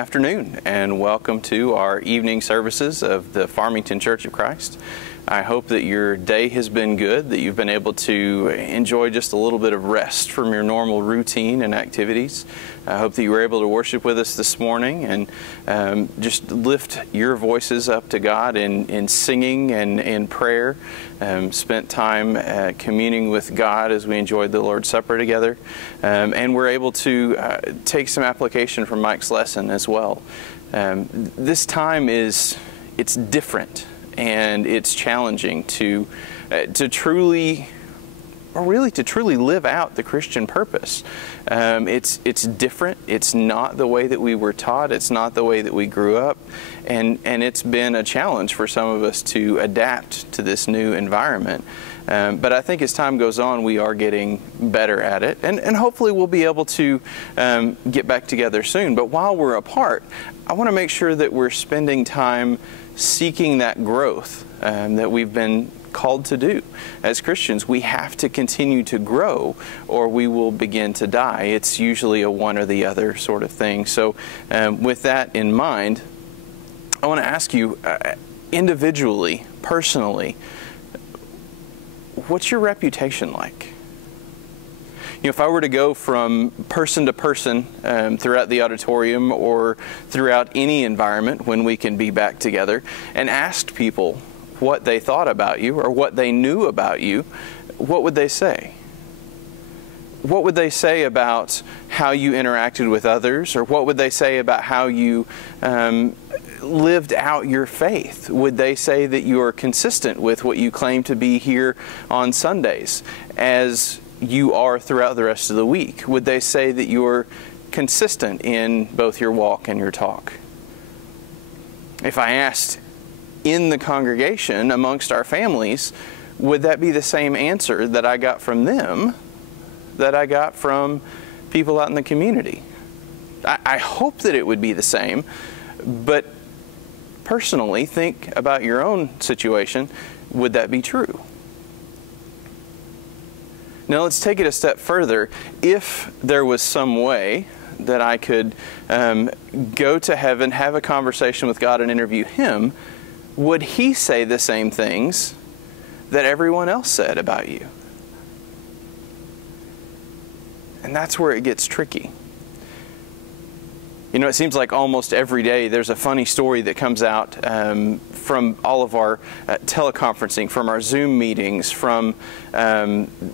afternoon, and welcome to our evening services of the Farmington Church of Christ. I hope that your day has been good, that you've been able to enjoy just a little bit of rest from your normal routine and activities. I hope that you were able to worship with us this morning and just lift your voices up to God in singing and in prayer. Spent time communing with God as we enjoyed the Lord's Supper together. And we're able to take some application from Mike's lesson as well. This time it's different. And it's challenging to truly live out the Christian purpose. It's different. It's not the way that we were taught. It's not the way that we grew up. And it's been a challenge for some of us to adapt to this new environment. But I think as time goes on, we are getting better at it. And hopefully we'll be able to get back together soon. But while we're apart, I want to make sure that we're spending time seeking that growth that we've been called to do. As Christians, we have to continue to grow or we will begin to die. It's usually a one or the other sort of thing. So with that in mind, I want to ask you individually, personally, what's your reputation like? You know, if I were to go from person to person throughout the auditorium or throughout any environment when we can be back together and asked people what they thought about you or what they knew about you, what would they say? What would they say about how you interacted with others, or what would they say about how you lived out your faith? Would they say that you are consistent with what you claim to be here on Sundays as you are throughout the rest of the week? Would they say that you're consistent in both your walk and your talk? If I asked in the congregation amongst our families, would that be the same answer that I got from them that I got from people out in the community? I hope that it would be the same, but personally, think about your own situation. Would that be true? Now let's take it a step further. If there was some way that I could go to heaven, have a conversation with God and interview Him, would He say the same things that everyone else said about you? And that's where it gets tricky. You know, it seems like almost every day there's a funny story that comes out from all of our teleconferencing, from our Zoom meetings, from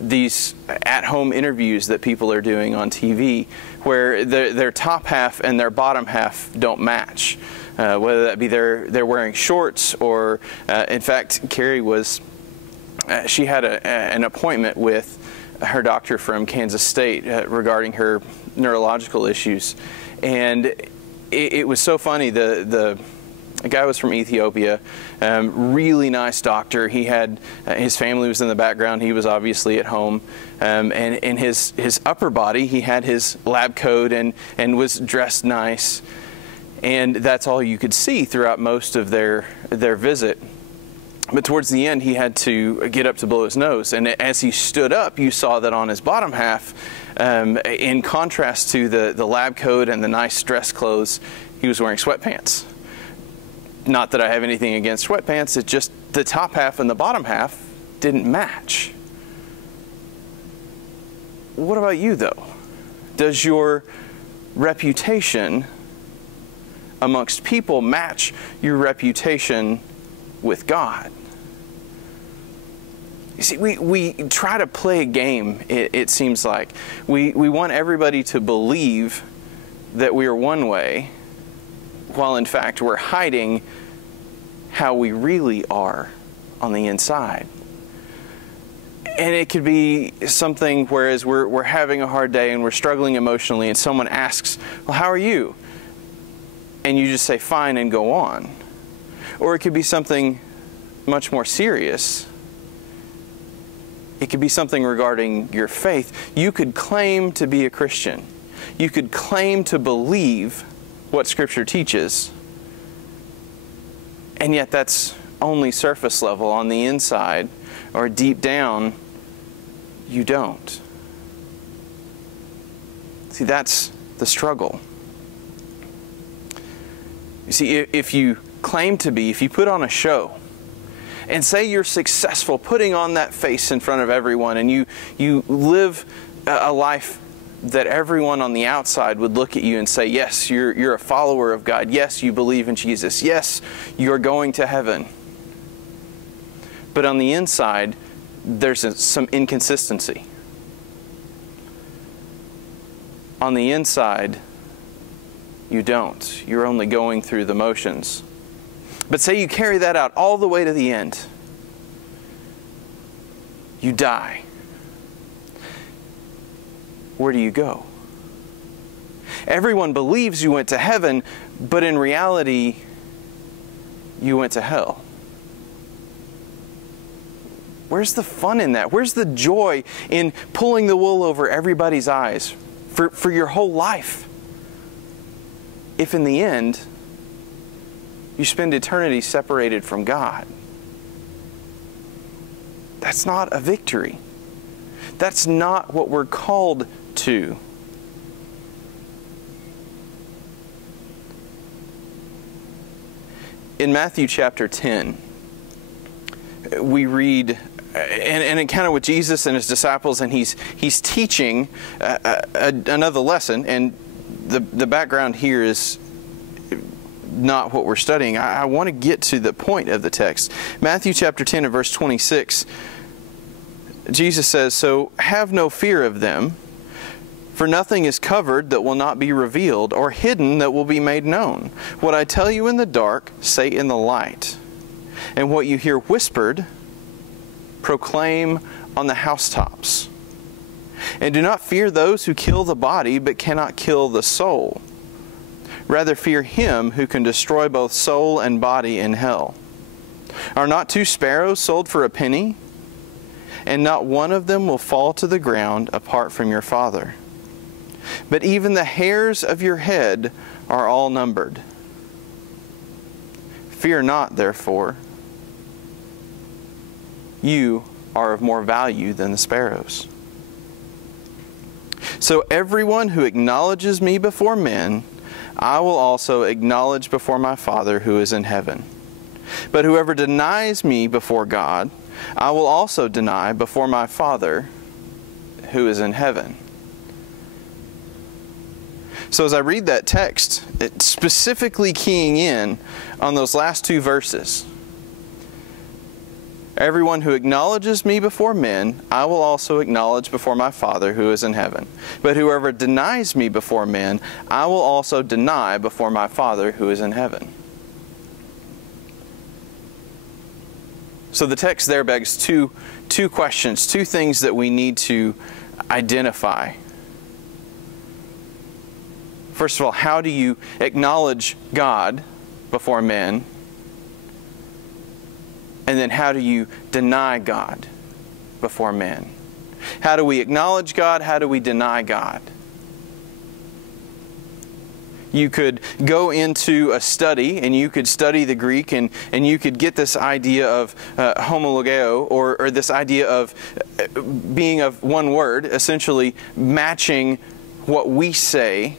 these at-home interviews that people are doing on TV, where their top half and their bottom half don't match. Whether that be they're wearing shorts or, in fact, Carrie she had an appointment with her doctor from Kansas State regarding her neurological issues. And it was so funny. The guy was from Ethiopia, really nice doctor. He had his family was in the background. He was obviously at home, and in his upper body, he had his lab coat and was dressed nice. And that's all you could see throughout most of their visit. But towards the end, he had to get up to blow his nose. And as he stood up, you saw that on his bottom half, in contrast to the lab coat and the nice dress clothes, he was wearing sweatpants. Not that I have anything against sweatpants, it's just the top half and the bottom half didn't match. What about you, though? Does your reputation amongst people match your reputation with God? You see, we try to play a game, it seems like. We want everybody to believe that we are one way, while in fact we're hiding how we really are on the inside. And it could be something whereas we're having a hard day and we're struggling emotionally and someone asks, well, how are you? And you just say, fine, and go on. Or it could be something much more serious. It could be something regarding your faith. You could claim to be a Christian. You could claim to believe what Scripture teaches. And yet that's only surface level. On the inside or deep down, you don't. See, that's the struggle. You see, if you claim to be, if you put on a show and say you're successful putting on that face in front of everyone, and you live a life that everyone on the outside would look at you and say, yes, you're a follower of God. Yes, you believe in Jesus. Yes, you're going to heaven. But on the inside, there's some inconsistency. On the inside, you don't. You're only going through the motions. But say you carry that out all the way to the end. You die. Where do you go? Everyone believes you went to heaven, but in reality, you went to hell. Where's the fun in that? Where's the joy in pulling the wool over everybody's eyes for your whole life? If in the end, you spend eternity separated from God. That's not a victory. That's not what we're called to. In Matthew chapter 10, we read, and kind of with Jesus and His disciples, and He's teaching another lesson, and the background here is not what we're studying. I want to get to the point of the text. Matthew chapter 10 and verse 26, Jesus says, "So have no fear of them, for nothing is covered that will not be revealed, or hidden that will be made known. What I tell you in the dark, say in the light. And what you hear whispered, proclaim on the housetops. And do not fear those who kill the body, but cannot kill the soul. Rather fear Him who can destroy both soul and body in hell. Are not 2 sparrows sold for a penny? And not one of them will fall to the ground apart from your Father. But even the hairs of your head are all numbered. Fear not, therefore. You are of more value than the sparrows. So everyone who acknowledges me before men, I will also acknowledge before my Father who is in heaven. But whoever denies me before God, I will also deny before my Father who is in heaven." So as I read that text, it's specifically keying in on those last 2 verses. Everyone who acknowledges me before men, I will also acknowledge before my Father who is in heaven. But whoever denies me before men, I will also deny before my Father who is in heaven. So the text there begs two questions, 2 things that we need to identify. First of all, how do you acknowledge God before men? And then how do you deny God before men? How do we acknowledge God? How do we deny God? You could go into a study and you could study the Greek and you could get this idea of homologeo, or this idea of being of one word, essentially matching what we say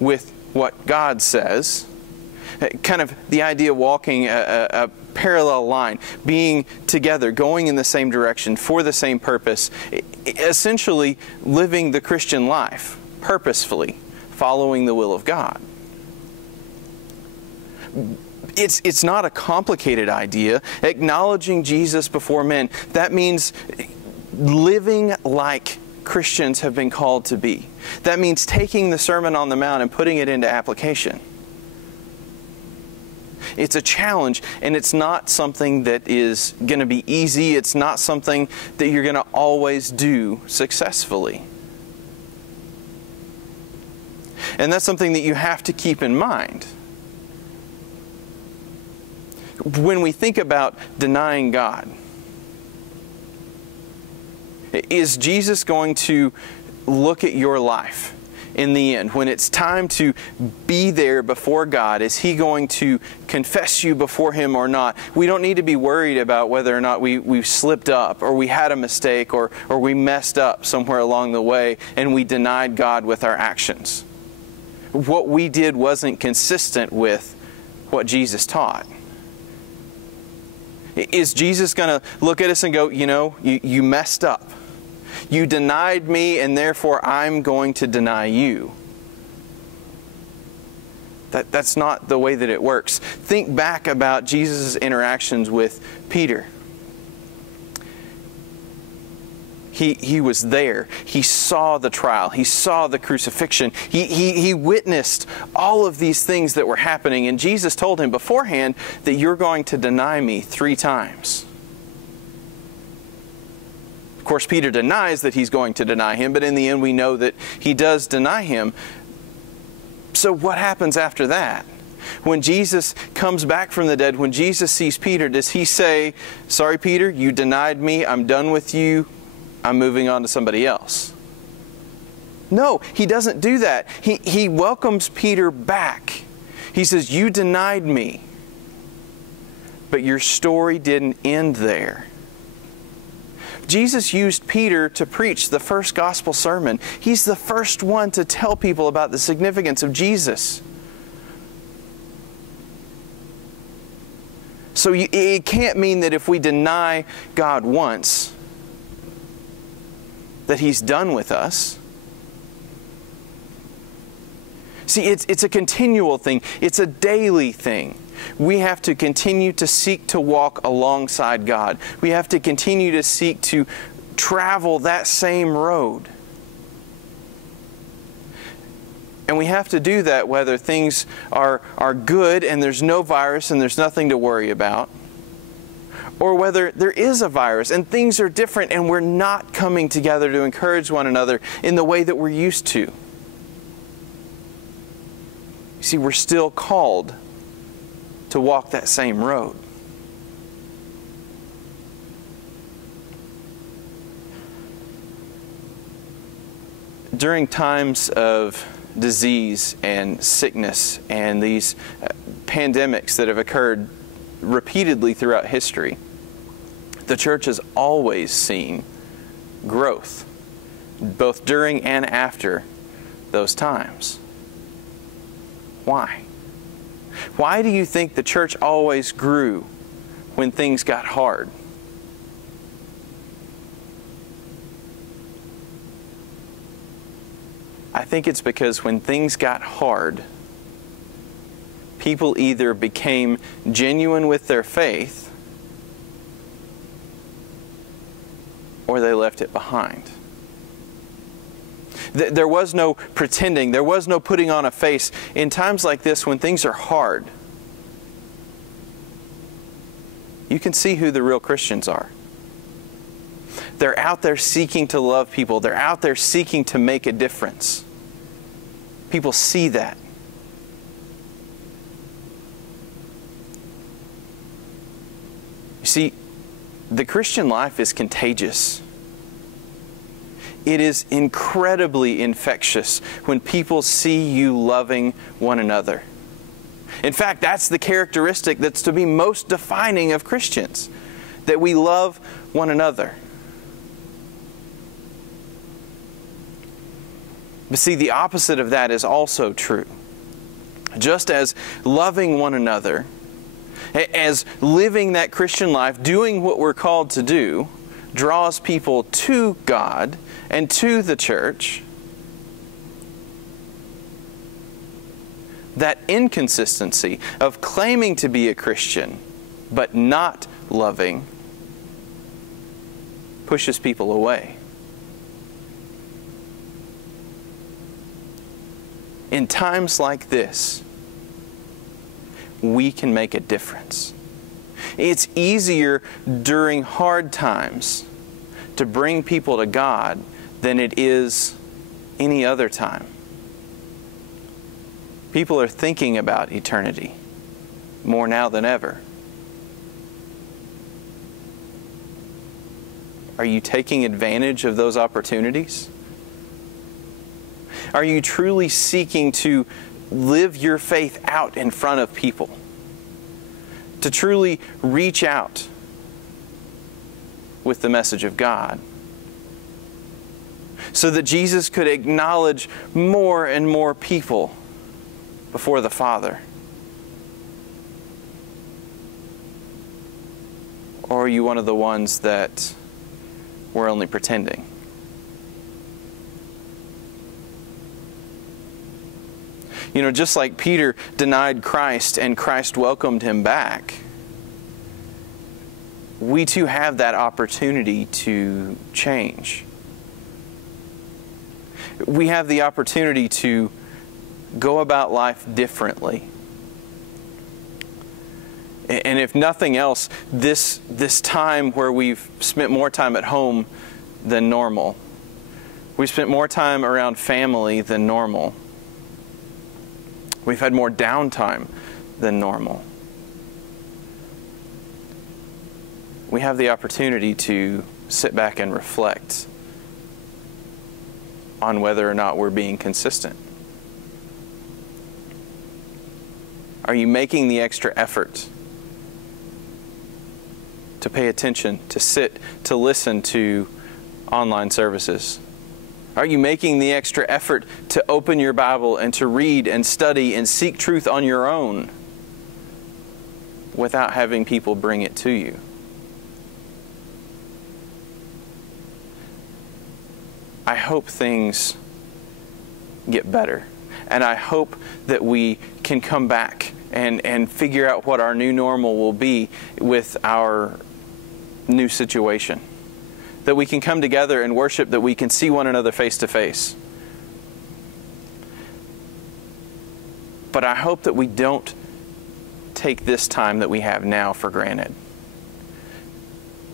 with what God says. Kind of the idea of walking a parallel line, being together, going in the same direction for the same purpose, essentially living the Christian life purposefully, following the will of God. It's not a complicated idea. Acknowledging Jesus before men, that means living like Christians have been called to be. That means taking the Sermon on the Mount and putting it into application. It's a challenge, and it's not something that is going to be easy. It's not something that you're going to always do successfully. And that's something that you have to keep in mind. When we think about denying God, is Jesus going to look at your life in the end? When it's time to be there before God, is He going to confess you before Him or not? We don't need to be worried about whether or not we've slipped up, or we had a mistake, or we messed up somewhere along the way and we denied God with our actions. What we did wasn't consistent with what Jesus taught. Is Jesus going to look at us and go, you messed up. You denied me, and therefore I'm going to deny you? That's not the way that it works. Think back about Jesus' interactions with Peter. He was there. He saw the trial. He saw the crucifixion. He witnessed all of these things that were happening. And Jesus told him beforehand that you're going to deny me 3 times. Of course, Peter denies that he's going to deny him, but in the end we know that he does deny him. So what happens after that? When Jesus comes back from the dead, when Jesus sees Peter, does he say, sorry, Peter, you denied me. I'm done with you. I'm moving on to somebody else? No, he doesn't do that. He welcomes Peter back. He says, you denied me, but your story didn't end there. Jesus used Peter to preach the first gospel sermon. He's the first one to tell people about the significance of Jesus. So it can't mean that if we deny God once, that He's done with us. See, it's a continual thing. It's a daily thing. We have to continue to seek to walk alongside God. We have to continue to seek to travel that same road. And we have to do that whether things are good and there's no virus and there's nothing to worry about, or whether there is a virus and things are different and we're not coming together to encourage one another in the way that we're used to. You see, we're still called to walk that same road. During times of disease and sickness and these pandemics that have occurred repeatedly throughout history, the church has always seen growth, both during and after those times. Why? Why do you think the church always grew when things got hard? I think it's because when things got hard, people either became genuine with their faith or they left it behind. There was no pretending. There was no putting on a face. In times like this, when things are hard, you can see who the real Christians are. They're out there seeking to love people. They're out there seeking to make a difference. People see that. You see, the Christian life is contagious. It is incredibly infectious when people see you loving one another. In fact, that's the characteristic that's to be most defining of Christians, that we love one another. But see, the opposite of that is also true. Just as loving one another, as living that Christian life, doing what we're called to do, draws people to God and to the church, that inconsistency of claiming to be a Christian but not loving pushes people away. In times like this, we can make a difference. It's easier during hard times to bring people to God than it is any other time. People are thinking about eternity more now than ever. Are you taking advantage of those opportunities? Are you truly seeking to live your faith out in front of people? To truly reach out with the message of God, so that Jesus could acknowledge more and more people before the Father? are you one of the ones that we're only pretending? You know, just like Peter denied Christ and Christ welcomed him back, we too have that opportunity to change. We have the opportunity to go about life differently. And if nothing else, this time where we've spent more time at home than normal, we've spent more time around family than normal, we've had more downtime than normal, we have the opportunity to sit back and reflect on whether or not we're being consistent. Are you making the extra effort to pay attention, to sit, to listen to online services? Are you making the extra effort to open your Bible and to read and study and seek truth on your own without having people bring it to you? I hope things get better. And I hope that we can come back and figure out what our new normal will be with our new situation. That we can come together and worship, that we can see one another face to face. But I hope that we don't take this time that we have now for granted.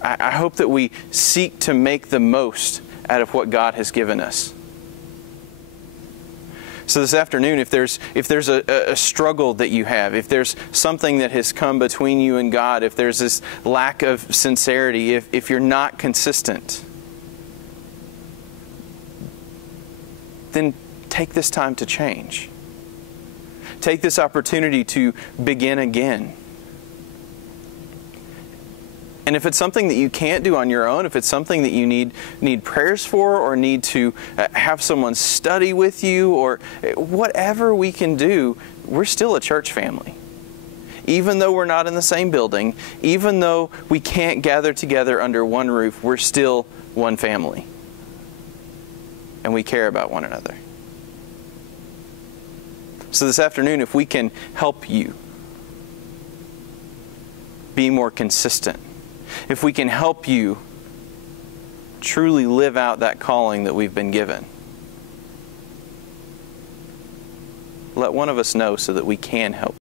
I hope that we seek to make the most out of what God has given us. So this afternoon, if there's a struggle that you have, if there's something that has come between you and God, if there's this lack of sincerity, if you're not consistent, then take this time to change. Take this opportunity to begin again. And if it's something that you can't do on your own, if it's something that you need prayers for, or need to have someone study with you, or whatever we can do, we're still a church family. Even though we're not in the same building, even though we can't gather together under one roof, we're still one family. And we care about one another. So this afternoon, if we can help you be more consistent, if we can help you truly live out that calling that we've been given, let one of us know so that we can help